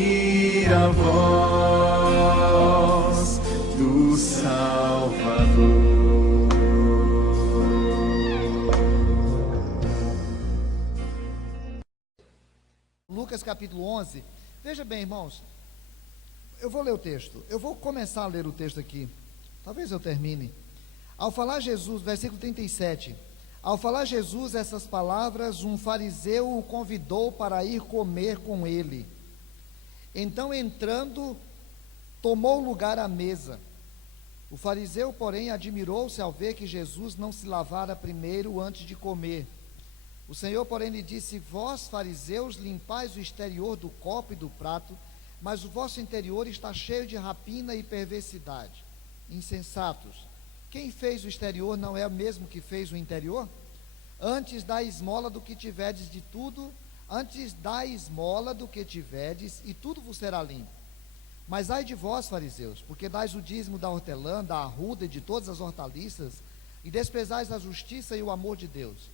ouvir a voz do Salvador. Lucas capítulo 11. Veja bem, irmãos, eu vou ler o texto. Eu vou começar a ler o texto aqui. Talvez eu termine. Ao falar Jesus, versículo 37. Ao falar Jesus essas palavras, um fariseu o convidou para ir comer com ele. Então, entrando, tomou lugar à mesa. O fariseu, porém, admirou-se ao ver que Jesus não se lavara primeiro antes de comer. O Senhor, porém, lhe disse: vós, fariseus, limpais o exterior do copo e do prato, mas o vosso interior está cheio de rapina e perversidade. Insensatos, quem fez o exterior não é o mesmo que fez o interior? Antes dai esmola do que tiverdes de tudo, antes dai esmola do que tiverdes, e tudo vos será limpo. Mas ai de vós, fariseus, porque dais o dízimo da hortelã, da arruda e de todas as hortaliças, e desprezais a justiça e o amor de Deus.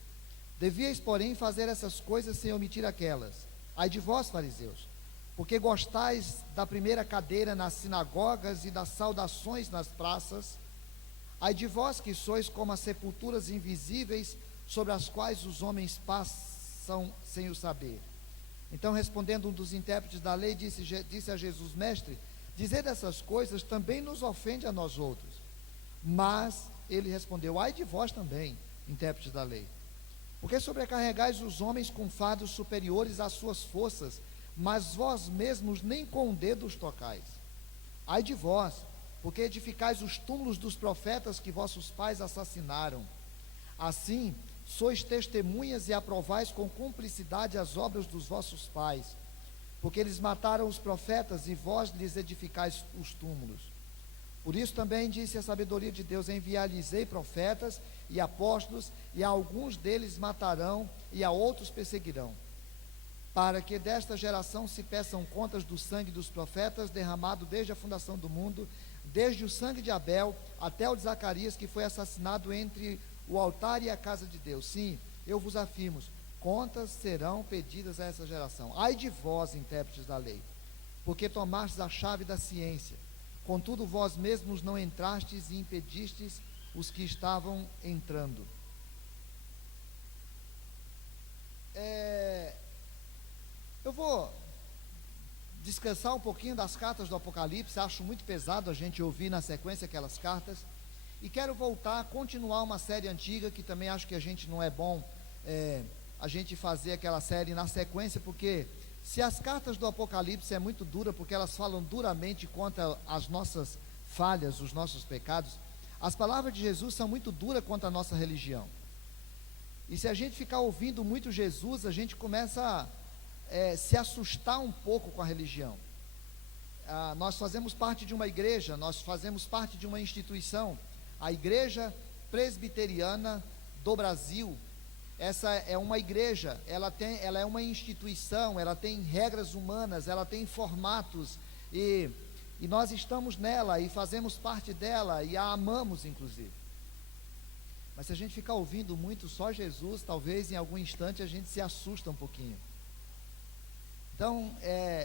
Devíeis, porém, fazer essas coisas sem omitir aquelas. Ai de vós, fariseus, porque gostais da primeira cadeira nas sinagogas e das saudações nas praças. Ai de vós que sois como as sepulturas invisíveis, sobre as quais os homens passam sem o saber. Então, respondendo um dos intérpretes da lei, disse a Jesus: mestre, dizer dessas coisas também nos ofende a nós outros. Mas ele respondeu: ai de vós também, intérpretes da lei, porque sobrecarregais os homens com fardos superiores às suas forças, mas vós mesmos nem com o dedo os tocais. Ai de vós, porque edificais os túmulos dos profetas que vossos pais assassinaram. Assim, sois testemunhas e aprovais com cumplicidade as obras dos vossos pais, porque eles mataram os profetas e vós lhes edificais os túmulos. Por isso também disse a sabedoria de Deus: enviar-lhes-ei profetas e apóstolos, e a alguns deles matarão, e a outros perseguirão, para que desta geração se peçam contas do sangue dos profetas, derramado desde a fundação do mundo, desde o sangue de Abel até o de Zacarias, que foi assassinado entre o altar e a casa de Deus. Sim, eu vos afirmo, contas serão pedidas a essa geração. Ai de vós, intérpretes da lei, porque tomastes a chave da ciência, contudo vós mesmos não entrastes e impedistes os que estavam entrando. Eu vou descansar um pouquinho das cartas do Apocalipse. Acho muito pesado a gente ouvir na sequência aquelas cartas, e quero voltar, continuar uma série antiga, que também acho que a gente não é bom a gente fazer aquela série na sequência, porque se as cartas do Apocalipse é muito dura, porque elas falam duramente contra as nossas falhas, os nossos pecados, as palavras de Jesus são muito duras contra a nossa religião. E se a gente ficar ouvindo muito Jesus, a gente começa a se assustar um pouco com a religião. Nós fazemos parte de uma igreja, nós fazemos parte de uma instituição, a Igreja Presbiteriana do Brasil. Essa é uma igreja, ela é uma instituição, ela tem regras humanas, ela tem formatos, e nós estamos nela e fazemos parte dela e a amamos, inclusive. Mas se a gente ficar ouvindo muito só Jesus, talvez em algum instante a gente se assusta um pouquinho. Então,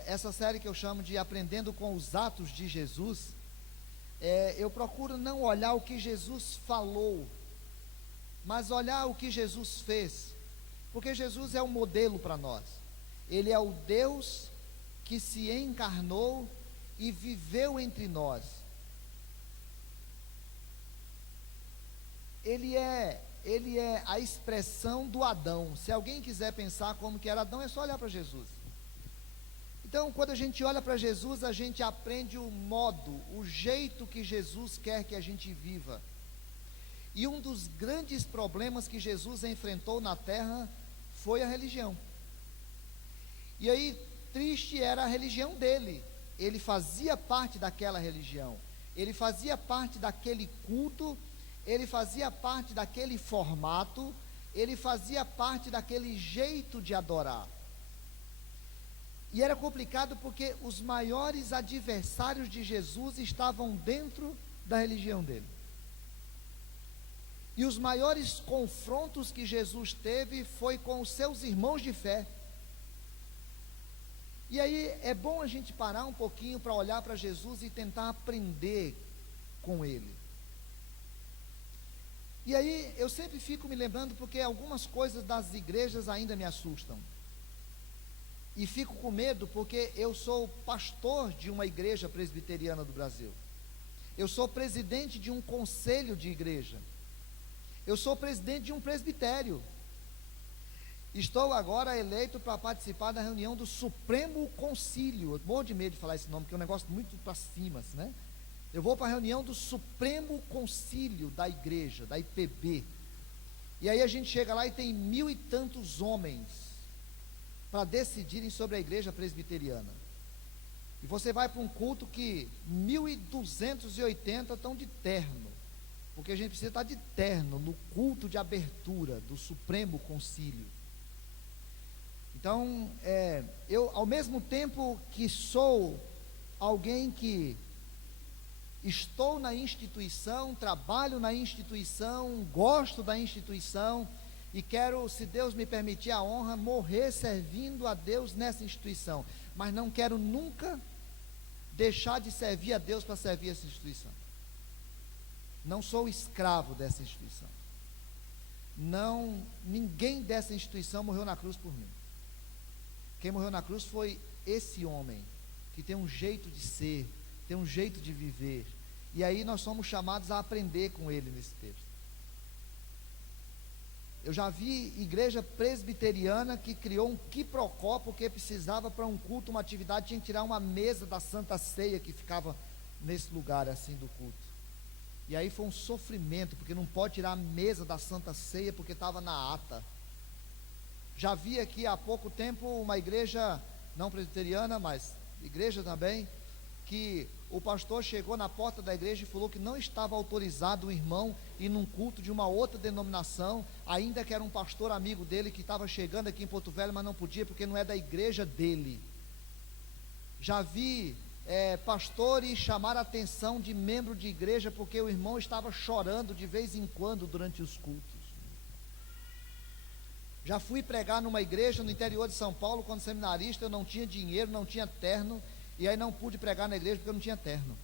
essa série que eu chamo de Aprendendo com os Atos de Jesus, eu procuro não olhar o que Jesus falou, mas olhar o que Jesus fez, porque Jesus é um modelo para nós. Ele é o Deus que se encarnou e viveu entre nós. Ele é a expressão do Adão. Se alguém quiser pensar como que era Adão, é só olhar para Jesus. Então, quando a gente olha para Jesus, a gente aprende o modo, o jeito que Jesus quer que a gente viva. E um dos grandes problemas que Jesus enfrentou na terra foi a religião. E aí, triste era a religião dele. Ele fazia parte daquela religião, ele fazia parte daquele culto, ele fazia parte daquele formato, ele fazia parte daquele jeito de adorar. E era complicado porque os maiores adversários de Jesus estavam dentro da religião dele. E os maiores confrontos que Jesus teve foi com os seus irmãos de fé. E aí é bom a gente parar um pouquinho para olhar para Jesus e tentar aprender com Ele. E aí eu sempre fico me lembrando, porque algumas coisas das igrejas ainda me assustam. E fico com medo porque eu sou pastor de uma igreja presbiteriana do Brasil. Eu sou presidente de um conselho de igreja. Eu sou presidente de um presbitério. Estou agora eleito para participar da reunião do Supremo Concílio. Eu morro de medo de falar esse nome, porque é um negócio muito para cima, né? Eu vou para a reunião do Supremo Concílio da igreja, da IPB. E aí a gente chega lá e tem 1000 e tantos homens para decidirem sobre a igreja presbiteriana. E você vai para um culto que 1280 estão de terno, porque a gente precisa estar de terno no culto de abertura do Supremo Concílio. Então, eu ao mesmo tempo que sou alguém que estou na instituição, trabalho na instituição, gosto da instituição e quero, se Deus me permitir a honra, morrer servindo a Deus nessa instituição, mas não quero nunca deixar de servir a Deus para servir essa instituição. Não sou escravo dessa instituição. Não, ninguém dessa instituição morreu na cruz por mim. Quem morreu na cruz foi esse homem, que tem um jeito de ser, tem um jeito de viver, e aí nós somos chamados a aprender com ele nesse texto. Eu já vi igreja presbiteriana que criou um quiprocó, porque precisava para um culto, uma atividade, tinha que tirar uma mesa da Santa Ceia que ficava nesse lugar assim do culto, e aí foi um sofrimento, porque não pode tirar a mesa da Santa Ceia, porque estava na ata. Já vi aqui há pouco tempo uma igreja, não presbiteriana, mas igreja também, que o pastor chegou na porta da igreja e falou que não estava autorizado o irmão ir num culto de uma outra denominação, ainda que era um pastor amigo dele que estava chegando aqui em Porto Velho, mas não podia porque não é da igreja dele. Já vi pastores chamar a atenção de membro de igreja porque o irmão estava chorando de vez em quando durante os cultos. Já fui pregar numa igreja no interior de São Paulo, quando seminarista, eu não tinha dinheiro, não tinha terno, e aí não pude pregar na igreja porque eu não tinha terno.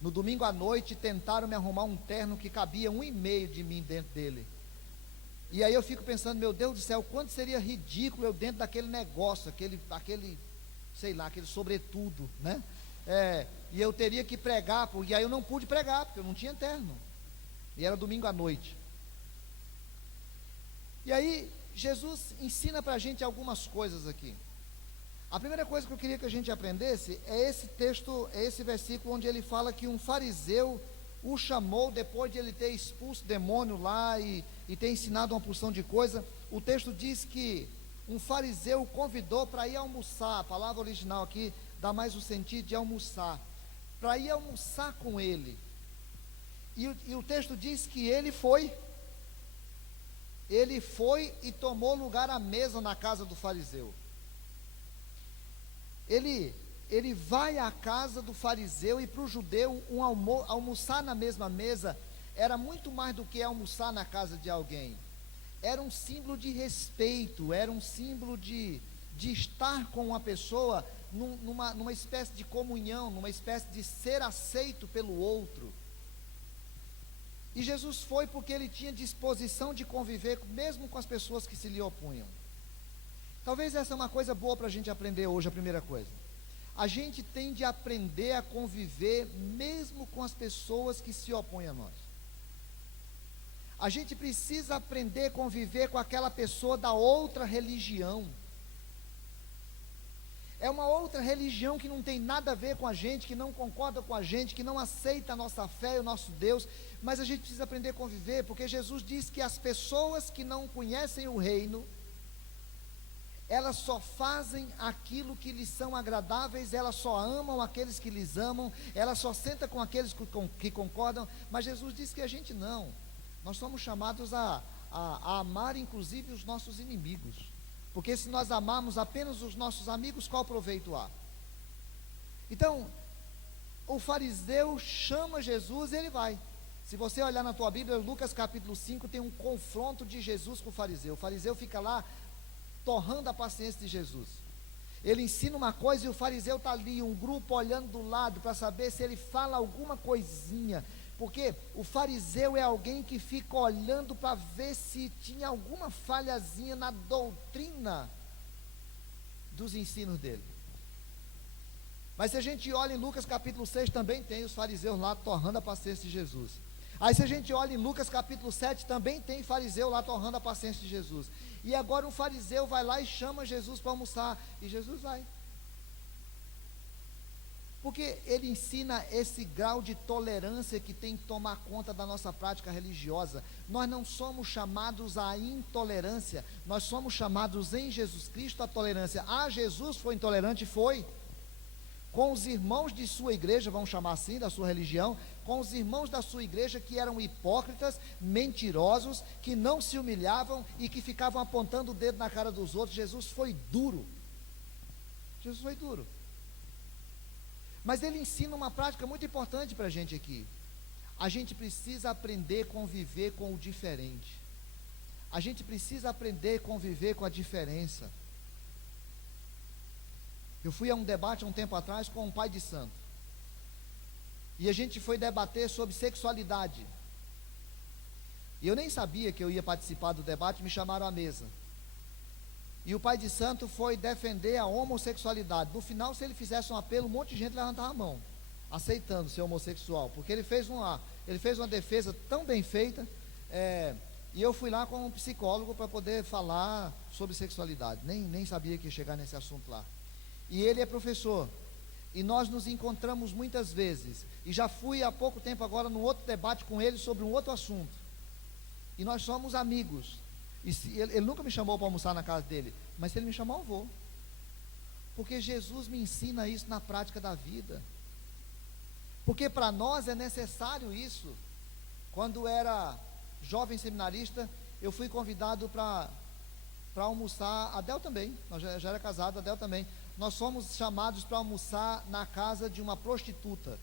No domingo à noite, tentaram me arrumar um terno que cabia 1,5 de mim dentro dele. E aí eu fico pensando, meu Deus do céu, quanto seria ridículo eu dentro daquele negócio, aquele sei lá, aquele sobretudo, né? E eu teria que pregar, e aí eu não pude pregar, porque eu não tinha terno. E era domingo à noite. E aí, Jesus ensina para a gente algumas coisas aqui. A primeira coisa que eu queria que a gente aprendesse é esse texto, é esse versículo onde ele fala que um fariseu o chamou depois de ele ter expulso o demônio lá e ter ensinado uma porção de coisa. O texto diz que um fariseu o convidou para ir almoçar. A palavra original aqui dá mais o sentido de almoçar, para ir almoçar com ele. E o texto diz que ele foi e tomou lugar à mesa na casa do fariseu. Ele vai à casa do fariseu, e para o judeu almoçar na mesma mesa era muito mais do que almoçar na casa de alguém. Era um símbolo de respeito, era um símbolo de estar com uma pessoa numa espécie de comunhão, numa espécie de ser aceito pelo outro. E Jesus foi porque ele tinha disposição de conviver mesmo com as pessoas que se lhe opunham. Talvez essa é uma coisa boa para a gente aprender hoje, a primeira coisa. A gente tem de aprender a conviver mesmo com as pessoas que se opõem a nós. A gente precisa aprender a conviver com aquela pessoa da outra religião. É uma outra religião que não tem nada a ver com a gente, que não concorda com a gente, que não aceita a nossa fé e o nosso Deus, mas a gente precisa aprender a conviver, porque Jesus diz que as pessoas que não conhecem o reino, elas só fazem aquilo que lhes são agradáveis, elas só amam aqueles que lhes amam, elas só sentam com aqueles que concordam, mas Jesus diz que a gente não. Nós somos chamados a amar inclusive os nossos inimigos, porque se nós amarmos apenas os nossos amigos, qual proveito há? Então, o fariseu chama Jesus e ele vai. Se você olhar na tua Bíblia, Lucas capítulo 5, tem um confronto de Jesus com o fariseu. O fariseu fica lá torrando a paciência de Jesus. Ele ensina uma coisa e o fariseu está ali, um grupo olhando do lado para saber se ele fala alguma coisinha, porque o fariseu é alguém que fica olhando para ver se tinha alguma falhazinha na doutrina dos ensinos dele. Mas se a gente olha em Lucas capítulo 6, também tem os fariseus lá torrando a paciência de Jesus. Aí se a gente olha em Lucas capítulo 7, também tem fariseu lá torrando a paciência de Jesus. E agora um fariseu vai lá e chama Jesus para almoçar, e Jesus vai. Porque ele ensina esse grau de tolerância que tem que tomar conta da nossa prática religiosa. Nós não somos chamados à intolerância, nós somos chamados em Jesus Cristo à tolerância. Jesus foi intolerante? Foi. Com os irmãos de sua igreja, vamos chamar assim, da sua religião, com os irmãos da sua igreja que eram hipócritas, mentirosos, que não se humilhavam e que ficavam apontando o dedo na cara dos outros. Jesus foi duro. Jesus foi duro. Mas ele ensina uma prática muito importante para a gente aqui. A gente precisa aprender a conviver com o diferente. A gente precisa aprender a conviver com a diferença. Eu fui a um debate há um tempo atrás com um pai de santo. E a gente foi debater sobre sexualidade. E eu nem sabia que eu ia participar do debate, me chamaram à mesa. E o pai de santo foi defender a homossexualidade. No final, se ele fizesse um apelo, um monte de gente levantava a mão, aceitando ser homossexual, porque ele fez uma defesa tão bem feita. E eu fui lá como um psicólogo para poder falar sobre sexualidade. Nem sabia que ia chegar nesse assunto lá. E ele é professor, e nós nos encontramos muitas vezes, e já fui há pouco tempo agora num outro debate com ele sobre um outro assunto, e nós somos amigos. E ele nunca me chamou para almoçar na casa dele, mas se ele me chamar eu vou, porque Jesus me ensina isso na prática da vida, porque para nós é necessário isso. Quando era jovem seminarista, eu fui convidado para almoçar, Adel também, nós já era casado, Adel também. Nós fomos chamados para almoçar na casa de uma prostituta.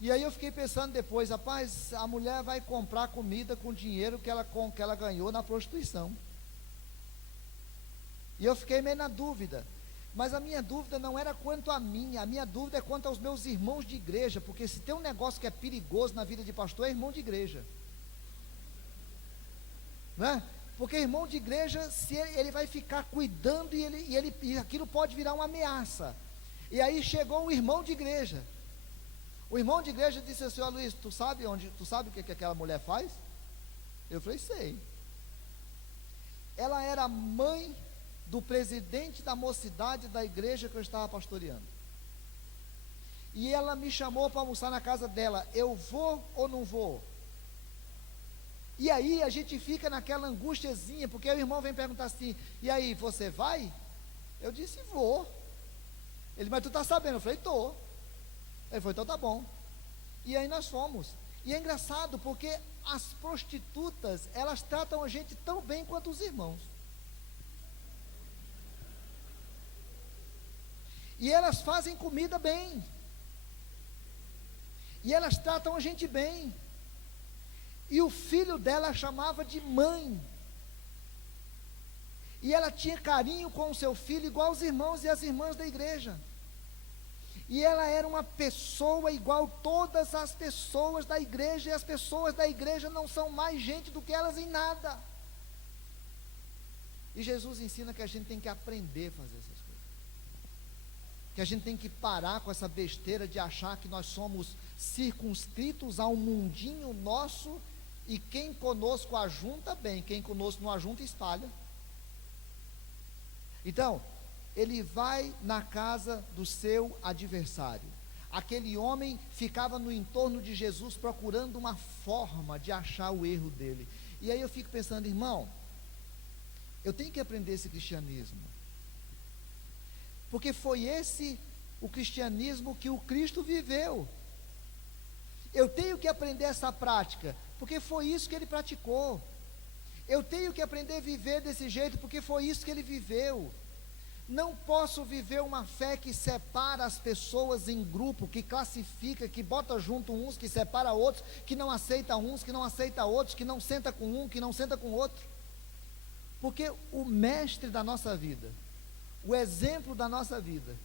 E aí eu fiquei pensando depois, rapaz, a mulher vai comprar comida com o dinheiro que ela ganhou na prostituição. E eu fiquei meio na dúvida. Mas a minha dúvida não era quanto a minha dúvida é quanto aos meus irmãos de igreja, porque se tem um negócio que é perigoso na vida de pastor, é irmão de igreja. Não é? Porque irmão de igreja, se ele vai ficar cuidando e aquilo pode virar uma ameaça. E aí chegou um irmão de igreja. O irmão de igreja disse assim: ó Luiz, tu sabe o que aquela mulher faz? Eu falei, sei. Ela era mãe do presidente da mocidade da igreja que eu estava pastoreando. E ela me chamou para almoçar na casa dela. Eu vou ou não vou? E aí a gente fica naquela angustiazinha, porque o irmão vem perguntar assim: e aí, você vai? Eu disse, vou. Ele, mas tu está sabendo? Eu falei, estou. Ele falou, então tá bom. E aí nós fomos. E é engraçado, porque as prostitutas, elas tratam a gente tão bem quanto os irmãos. E elas fazem comida bem. E elas tratam a gente bem. E o filho dela chamava de mãe. E ela tinha carinho com o seu filho, igual os irmãos e as irmãs da igreja. E ela era uma pessoa igual todas as pessoas da igreja, e as pessoas da igreja não são mais gente do que elas em nada. E Jesus ensina que a gente tem que aprender a fazer essas coisas. Que a gente tem que parar com essa besteira de achar que nós somos circunscritos a um mundinho nosso, e quem conosco ajunta bem, quem conosco não ajunta espalha. Então, ele vai na casa do seu adversário. Aquele homem ficava no entorno de Jesus procurando uma forma de achar o erro dele. E aí eu fico pensando, irmão, eu tenho que aprender esse cristianismo, porque foi esse o cristianismo que o Cristo viveu. Eu tenho que aprender essa prática, porque foi isso que ele praticou. Eu tenho que aprender a viver desse jeito, porque foi isso que ele viveu. Não posso viver uma fé que separa as pessoas em grupo, que classifica, que bota junto uns, que separa outros, que não aceita uns, que não aceita outros, que não senta com um, que não senta com outro. Porque o mestre da nossa vida, o exemplo da nossa vida,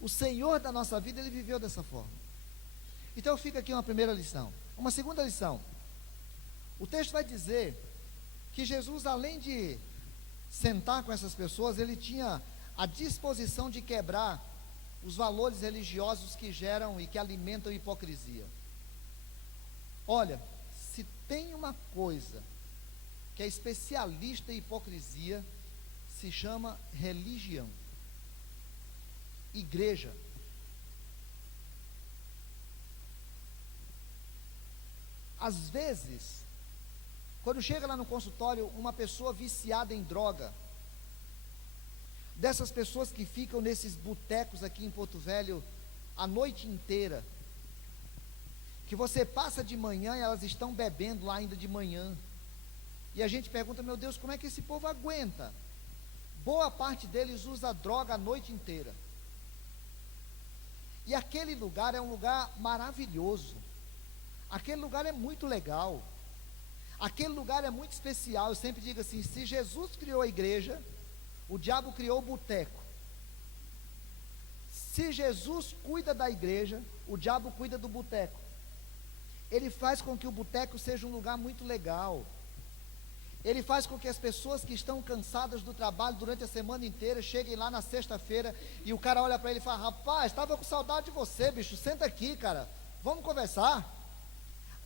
o Senhor da nossa vida, ele viveu dessa forma. Então fica aqui uma primeira lição. Uma segunda lição. O texto vai dizer que Jesus, além de sentar com essas pessoas, ele tinha a disposição de quebrar os valores religiosos que geram e que alimentam a hipocrisia. Olha, se tem uma coisa que é especialista em hipocrisia, se chama religião, igreja. Às vezes, quando chega lá no consultório uma pessoa viciada em droga, dessas pessoas que ficam nesses botecos aqui em Porto Velho a noite inteira, que você passa de manhã e elas estão bebendo lá ainda de manhã, e a gente pergunta, meu Deus, como é que esse povo aguenta? Boa parte deles usa droga a noite inteira, e aquele lugar é um lugar maravilhoso, aquele lugar é muito legal, aquele lugar é muito especial. Eu sempre digo assim, se Jesus criou a igreja, o diabo criou o boteco. Se Jesus cuida da igreja, o diabo cuida do boteco. Ele faz com que o boteco seja um lugar muito legal. Ele faz com que as pessoas que estão cansadas do trabalho durante a semana inteira cheguem lá na sexta-feira e o cara olha para ele e fala, rapaz, estava com saudade de você, bicho, senta aqui, cara, vamos conversar.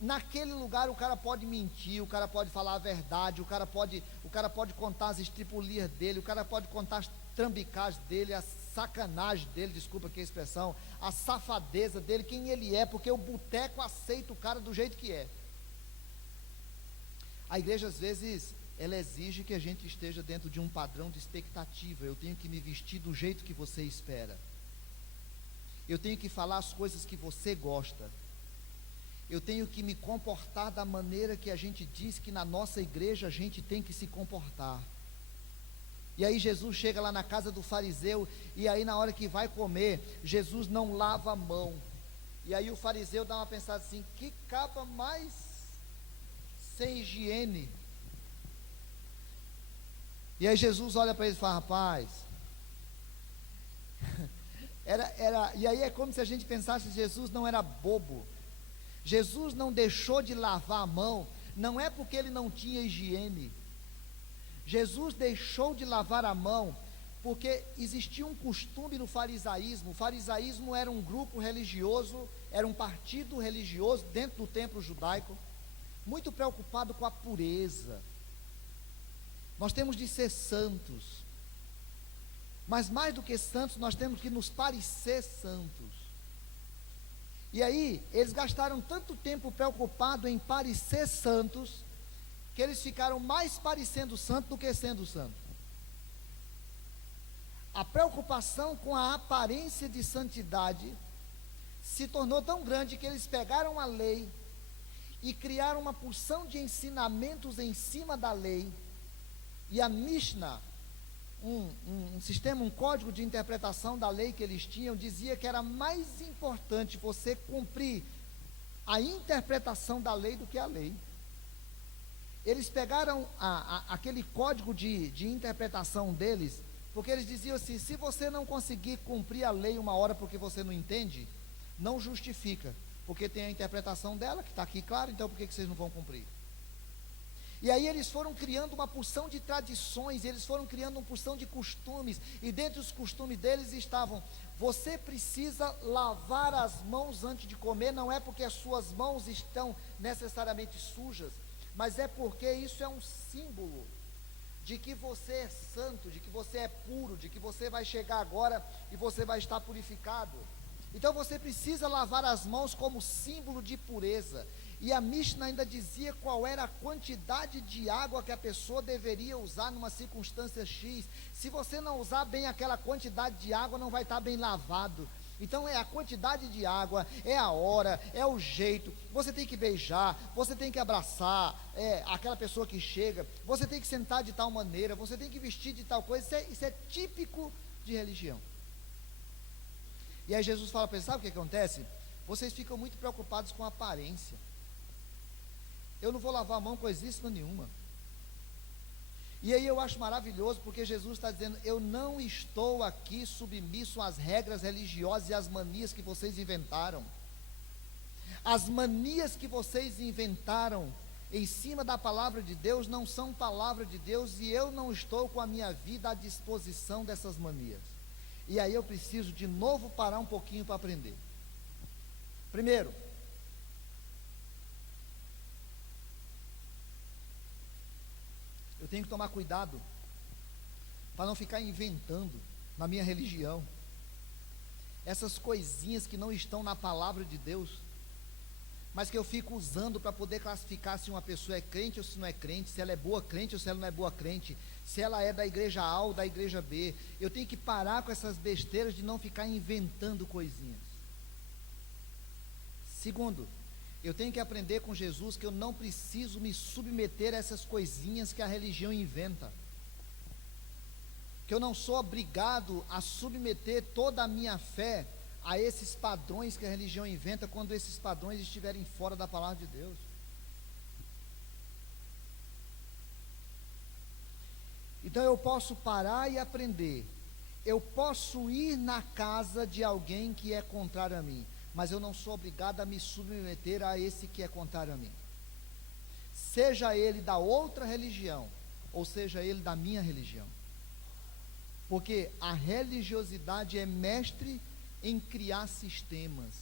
Naquele lugar o cara pode mentir, o cara pode falar a verdade, o cara pode contar as estripulias dele, o cara pode contar as trambicagens dele, a sacanagem dele, desculpa aqui a expressão, a safadeza dele, quem ele é, porque o boteco aceita o cara do jeito que é. A igreja às vezes, ela exige que a gente esteja dentro de um padrão de expectativa. Eu tenho que me vestir do jeito que você espera, eu tenho que falar as coisas que você gosta, eu tenho que me comportar da maneira que a gente diz que na nossa igreja a gente tem que se comportar. E aí Jesus chega lá na casa do fariseu, e aí na hora que vai comer, Jesus não lava a mão. E aí o fariseu dá uma pensada assim, que capa mais sem higiene. E aí Jesus olha para ele e fala, rapaz, e aí é como se a gente pensasse que Jesus não era bobo. Jesus não deixou de lavar a mão, não é porque ele não tinha higiene. Jesus deixou de lavar a mão porque existia um costume no farisaísmo. O farisaísmo era um grupo religioso, era um partido religioso dentro do templo judaico, muito preocupado com a pureza. Nós temos de ser santos, mas mais do que santos, nós temos que nos parecer santos. E aí, eles gastaram tanto tempo preocupados em parecer santos, que eles ficaram mais parecendo santo do que sendo santo. A preocupação com a aparência de santidade se tornou tão grande que eles pegaram a lei e criaram uma porção de ensinamentos em cima da lei. E a Mishnah, um sistema, um código de interpretação da lei que eles tinham, dizia que era mais importante você cumprir a interpretação da lei do que a lei. Eles pegaram aquele código de interpretação deles, porque eles diziam assim, se você não conseguir cumprir a lei uma hora porque você não entende, não justifica, porque tem a interpretação dela, que está aqui claro, então por que vocês não vão cumprir? E aí eles foram criando uma porção de tradições, eles foram criando uma porção de costumes, e dentre os costumes deles estavam, você precisa lavar as mãos antes de comer, não é porque as suas mãos estão necessariamente sujas, mas é porque isso é um símbolo de que você é santo, de que você é puro, de que você vai chegar agora e você vai estar purificado. Então você precisa lavar as mãos como símbolo de pureza. E a Mishnah ainda dizia qual era a quantidade de água que a pessoa deveria usar numa circunstância X. Se você não usar bem aquela quantidade de água, não vai estar bem lavado. Então é a quantidade de água, é a hora, é o jeito. Você tem que beijar, você tem que abraçar aquela pessoa que chega, você tem que sentar de tal maneira, você tem que vestir de tal coisa. Isso é típico de religião. E aí Jesus fala para eles, sabe o que acontece? Vocês ficam muito preocupados com a aparência. Eu não vou lavar a mão coisíssima nenhuma. E aí eu acho maravilhoso, porque Jesus está dizendo: eu não estou aqui submisso às regras religiosas e às manias que vocês inventaram. As manias que vocês inventaram em cima da palavra de Deus não são palavra de Deus, e eu não estou com a minha vida à disposição dessas manias. E aí eu preciso de novo parar um pouquinho para aprender. Primeiro, eu tenho que tomar cuidado para não ficar inventando na minha religião essas coisinhas que não estão na palavra de Deus, mas que eu fico usando para poder classificar se uma pessoa é crente ou se não é crente, se ela é boa crente ou se ela não é boa crente, se ela é da igreja A ou da igreja B. Eu tenho que parar com essas besteiras de não ficar inventando coisinhas. Segundo, eu tenho que aprender com Jesus que eu não preciso me submeter a essas coisinhas que a religião inventa, que eu não sou obrigado a submeter toda a minha fé a esses padrões que a religião inventa, quando esses padrões estiverem fora da palavra de Deus. Então eu posso parar e aprender. Eu posso ir na casa de alguém que é contrário a mim, mas eu não sou obrigado a me submeter a esse que é contrário a mim, seja ele da outra religião, ou seja ele da minha religião, porque a religiosidade é mestre em criar sistemas,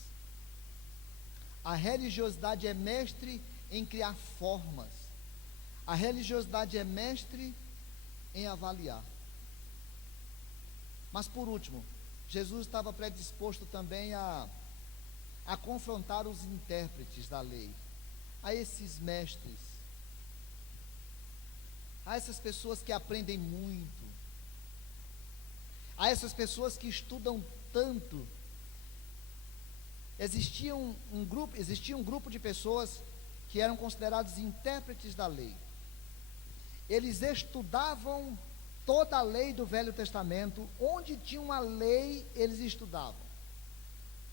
a religiosidade é mestre em criar formas, a religiosidade é mestre em avaliar. Mas por último, Jesus estava predisposto também a confrontar os intérpretes da lei, a esses mestres, a essas pessoas que aprendem muito, a essas pessoas que estudam tanto. Existia um grupo de pessoas que eram considerados intérpretes da lei. Eles estudavam toda a lei do Velho Testamento. Onde tinha uma lei, eles estudavam.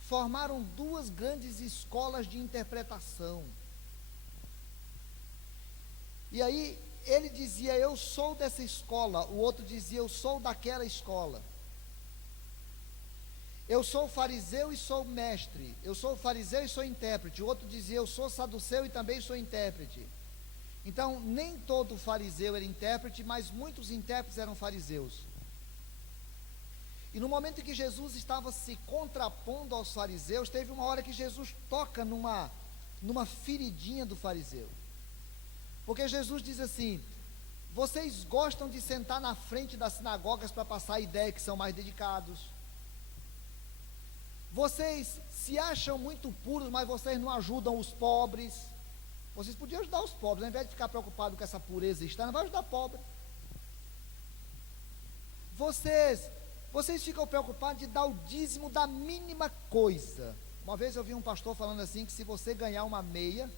Formaram duas grandes escolas de interpretação. E aí ele dizia: eu sou dessa escola. O outro dizia: eu sou daquela escola. Eu sou fariseu e sou mestre. Eu sou fariseu e sou intérprete. O outro dizia: eu sou saduceu e também sou intérprete. Então, nem todo fariseu era intérprete, mas muitos intérpretes eram fariseus. E no momento em que Jesus estava se contrapondo aos fariseus, teve uma hora que Jesus toca numa feridinha do fariseu. Porque Jesus diz assim: vocês gostam de sentar na frente das sinagogas para passar a ideia que são mais dedicados. Vocês se acham muito puros, mas vocês não ajudam os pobres. Vocês podiam ajudar os pobres, ao invés de ficar preocupado com essa pureza externa, vai ajudar pobre. Vocês ficam preocupados de dar o dízimo da mínima coisa. Uma vez eu vi um pastor falando assim, que se você ganhar uma meia,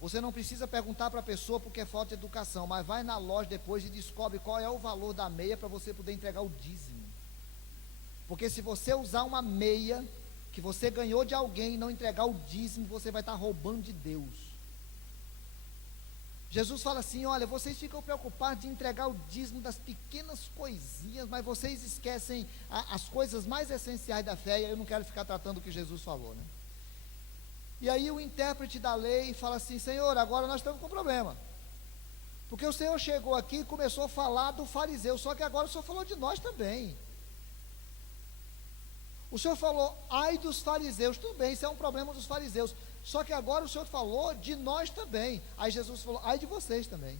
você não precisa perguntar para a pessoa porque é falta de educação, mas vai na loja depois e descobre qual é o valor da meia para você poder entregar o dízimo. Porque se você usar uma meia que você ganhou de alguém e não entregar o dízimo, você vai estar roubando de Deus. Jesus fala assim: olha, vocês ficam preocupados de entregar o dízimo das pequenas coisinhas, mas vocês esquecem as coisas mais essenciais da fé. E eu não quero ficar tratando o que Jesus falou, né? E aí o intérprete da lei fala assim: Senhor, agora nós estamos com um problema, porque o Senhor chegou aqui e começou a falar do fariseu, só que agora o Senhor falou de nós também. O Senhor falou: ai dos fariseus. Tudo bem, isso é um problema dos fariseus, só que agora o Senhor falou de nós também. Aí Jesus falou: ai de vocês também,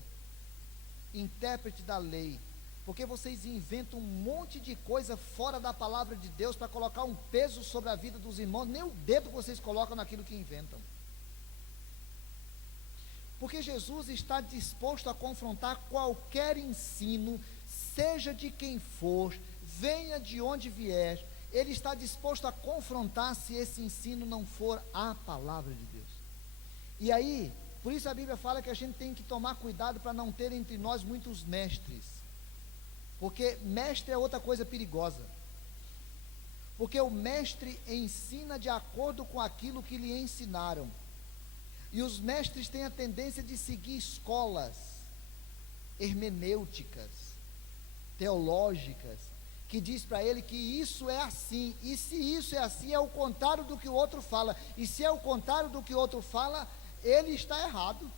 intérprete da lei, porque vocês inventam um monte de coisa fora da palavra de Deus para colocar um peso sobre a vida dos irmãos. Nem o dedo vocês colocam naquilo que inventam. Porque Jesus está disposto a confrontar qualquer ensino, seja de quem for, venha de onde vier. Ele está disposto a confrontar se esse ensino não for a palavra de Deus. E aí, por isso a Bíblia fala que a gente tem que tomar cuidado para não ter entre nós muitos mestres, porque mestre é outra coisa perigosa, porque o mestre ensina de acordo com aquilo que lhe ensinaram, e os mestres têm a tendência de seguir escolas, hermenêuticas, teológicas, que diz para ele que isso é assim, e se isso é assim, é o contrário do que o outro fala, e se é o contrário do que o outro fala, ele está errado.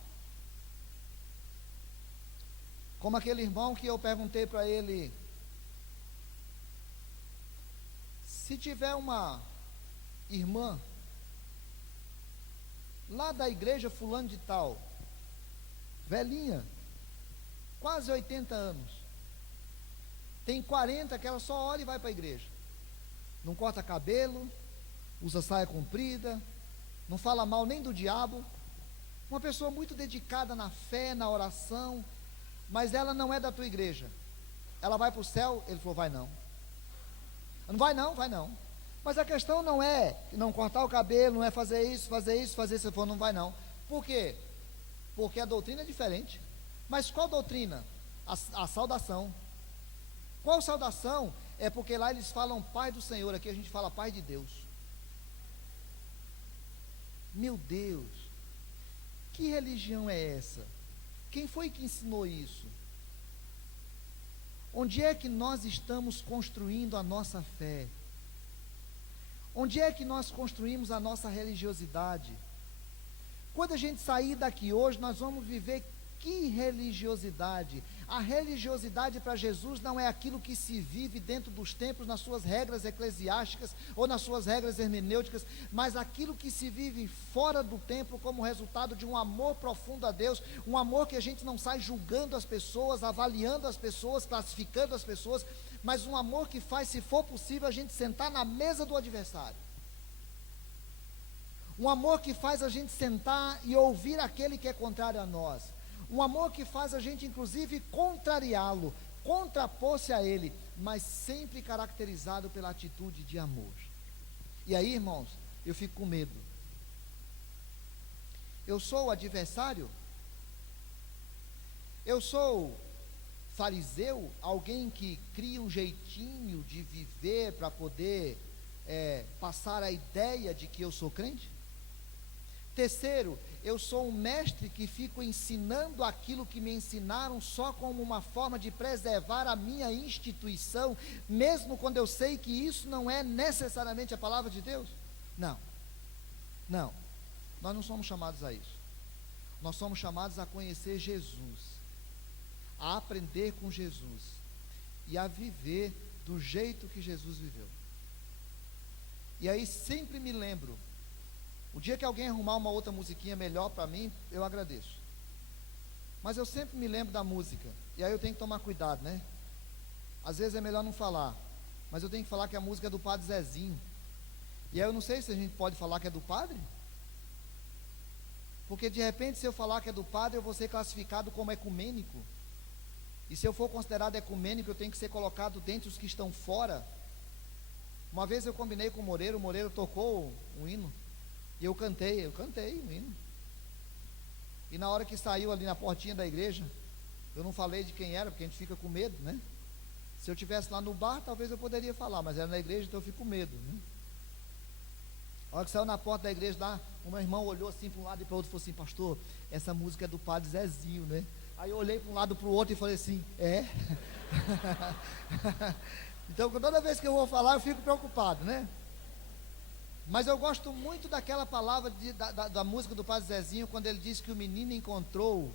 Como aquele irmão que eu perguntei para ele, se tiver uma irmã lá da igreja fulano de tal, velhinha, quase 80 anos, tem 40 que ela só olha e vai para a igreja, não corta cabelo, usa saia comprida, não fala mal nem do diabo, uma pessoa muito dedicada na fé, na oração, mas ela não é da tua igreja, ela vai para o céu? Ele falou, vai não. Não vai não, vai não. Mas a questão não é não cortar o cabelo, não é fazer isso, fazer isso, fazer isso. Ele falou, não vai não. Por quê? Porque a doutrina é diferente. Mas qual doutrina? A saudação. Qual saudação? É porque lá eles falam paz do Senhor, aqui a gente fala paz de Deus. Meu Deus, que religião é essa? Quem foi que ensinou isso? Onde é que nós estamos construindo a nossa fé? Onde é que nós construímos a nossa religiosidade? Quando a gente sair daqui hoje, nós vamos viver que religiosidade? A religiosidade para Jesus não é aquilo que se vive dentro dos templos, nas suas regras eclesiásticas ou nas suas regras hermenêuticas, mas aquilo que se vive fora do templo como resultado de um amor profundo a Deus, um amor que a gente não sai julgando as pessoas, avaliando as pessoas, classificando as pessoas, mas um amor que faz, se for possível, a gente sentar na mesa do adversário. Um amor que faz a gente sentar e ouvir aquele que é contrário a nós. Um amor que faz a gente, inclusive, contrariá-lo, contrapor-se a ele, mas sempre caracterizado pela atitude de amor. E aí, irmãos, eu fico com medo. Eu sou o adversário? Eu sou fariseu? Alguém que cria um jeitinho de viver para poder passar a ideia de que eu sou crente? Terceiro, eu sou um mestre que fico ensinando aquilo que me ensinaram só como uma forma de preservar a minha instituição, mesmo quando eu sei que isso não é necessariamente a palavra de Deus? Não, não, nós não somos chamados a isso. Nós somos chamados a conhecer Jesus, a aprender com Jesus e a viver do jeito que Jesus viveu. E aí sempre me lembro, o dia que alguém arrumar uma outra musiquinha melhor para mim, eu agradeço. Mas eu sempre me lembro da música. E aí eu tenho que tomar cuidado, né? Às vezes é melhor não falar. Mas eu tenho que falar que a música é do Padre Zezinho. E aí eu não sei se a gente pode falar que é do padre. Porque de repente, se eu falar que é do padre, eu vou ser classificado como ecumênico. E se eu for considerado ecumênico, eu tenho que ser colocado dentre os que estão fora. Uma vez eu combinei com o Moreiro tocou um hino. E eu cantei o hino. E na hora que saiu ali na portinha da igreja, eu não falei de quem era, porque a gente fica com medo, né? Se eu estivesse lá no bar, talvez eu poderia falar, mas era na igreja, então eu fico com medo, né? A hora que saiu na porta da igreja lá, o meu irmão olhou assim para um lado e para o outro e falou assim: pastor, essa música é do Padre Zezinho, né? Aí eu olhei para um lado e para o outro e falei assim: é? Então toda vez que eu vou falar, eu fico preocupado, né? Mas eu gosto muito daquela palavra da música do Padre Zezinho, quando ele diz que o menino encontrou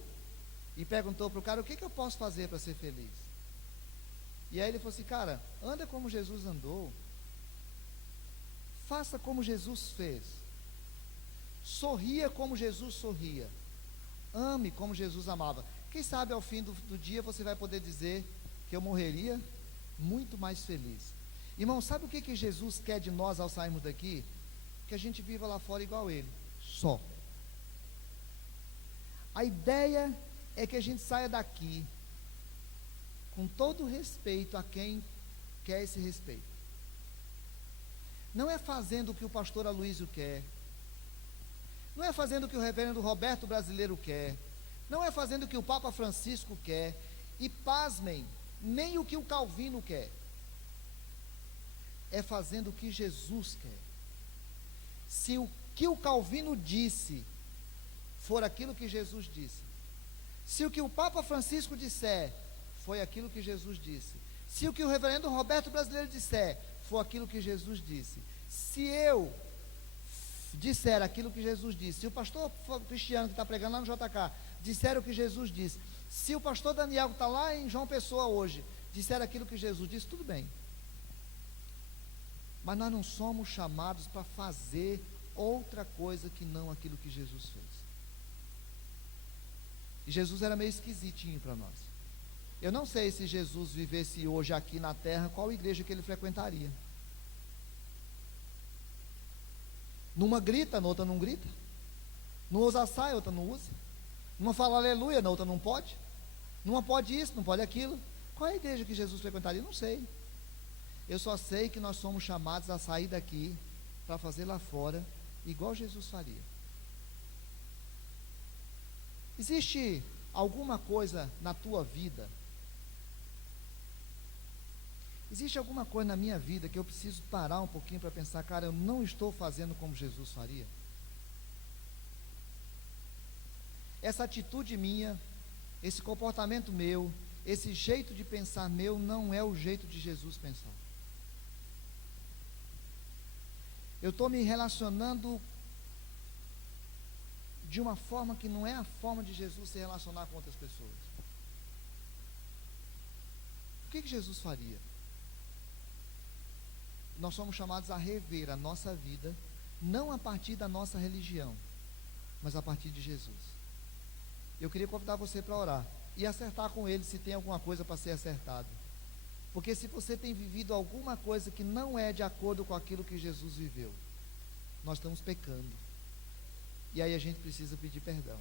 e perguntou para o cara: o que eu posso fazer para ser feliz? E aí ele falou assim: cara, anda como Jesus andou, faça como Jesus fez, sorria como Jesus sorria, ame como Jesus amava. Quem sabe ao fim do dia você vai poder dizer que eu morreria muito mais feliz. Irmão, sabe o que Jesus quer de nós ao sairmos daqui? Que a gente viva lá fora igual ele, só. A ideia é que a gente saia daqui com todo respeito a quem quer esse respeito. Não é fazendo o que o pastor Aloysio quer, não é fazendo o que o reverendo Roberto Brasileiro quer, não é fazendo o que o Papa Francisco quer, e pasmem, nem o que o Calvino quer, é fazendo o que Jesus quer. Se o que o Calvino disse for aquilo que Jesus disse, Se o que o Papa Francisco disser foi aquilo que Jesus disse, se o que o reverendo Roberto Brasileiro disser for aquilo que Jesus disse, se eu disser aquilo que Jesus disse, se o pastor Cristiano que está pregando lá no JK disser o que Jesus disse, se o pastor Daniel que está lá em João Pessoa hoje disser aquilo que Jesus disse, tudo bem. Mas nós não somos chamados para fazer outra coisa que não aquilo que Jesus fez. E Jesus era meio esquisitinho para nós. Eu não sei se Jesus vivesse hoje aqui na terra, qual igreja que ele frequentaria. Numa grita, na outra não grita. Numa usa saia, outra não usa. Numa fala aleluia, na outra não pode. Numa pode isso, não pode aquilo. Qual é a igreja que Jesus frequentaria? Não sei. Eu só sei que nós somos chamados a sair daqui para fazer lá fora igual Jesus faria. Existe alguma coisa na tua vida? Existe alguma coisa na minha vida que eu preciso parar um pouquinho para pensar, cara, eu não estou fazendo como Jesus faria? Essa atitude minha, esse comportamento meu, esse jeito de pensar meu, não é o jeito de Jesus pensar. Eu estou me relacionando de uma forma que não é a forma de Jesus se relacionar com outras pessoas. O que Jesus faria? Nós somos chamados a rever a nossa vida, não a partir da nossa religião, mas a partir de Jesus. Eu queria convidar você para orar e acertar com Ele se tem alguma coisa para ser acertado. Porque se você tem vivido alguma coisa que não é de acordo com aquilo que Jesus viveu, nós estamos pecando. E aí a gente precisa pedir perdão.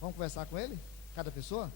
Vamos conversar com Ele? Cada pessoa?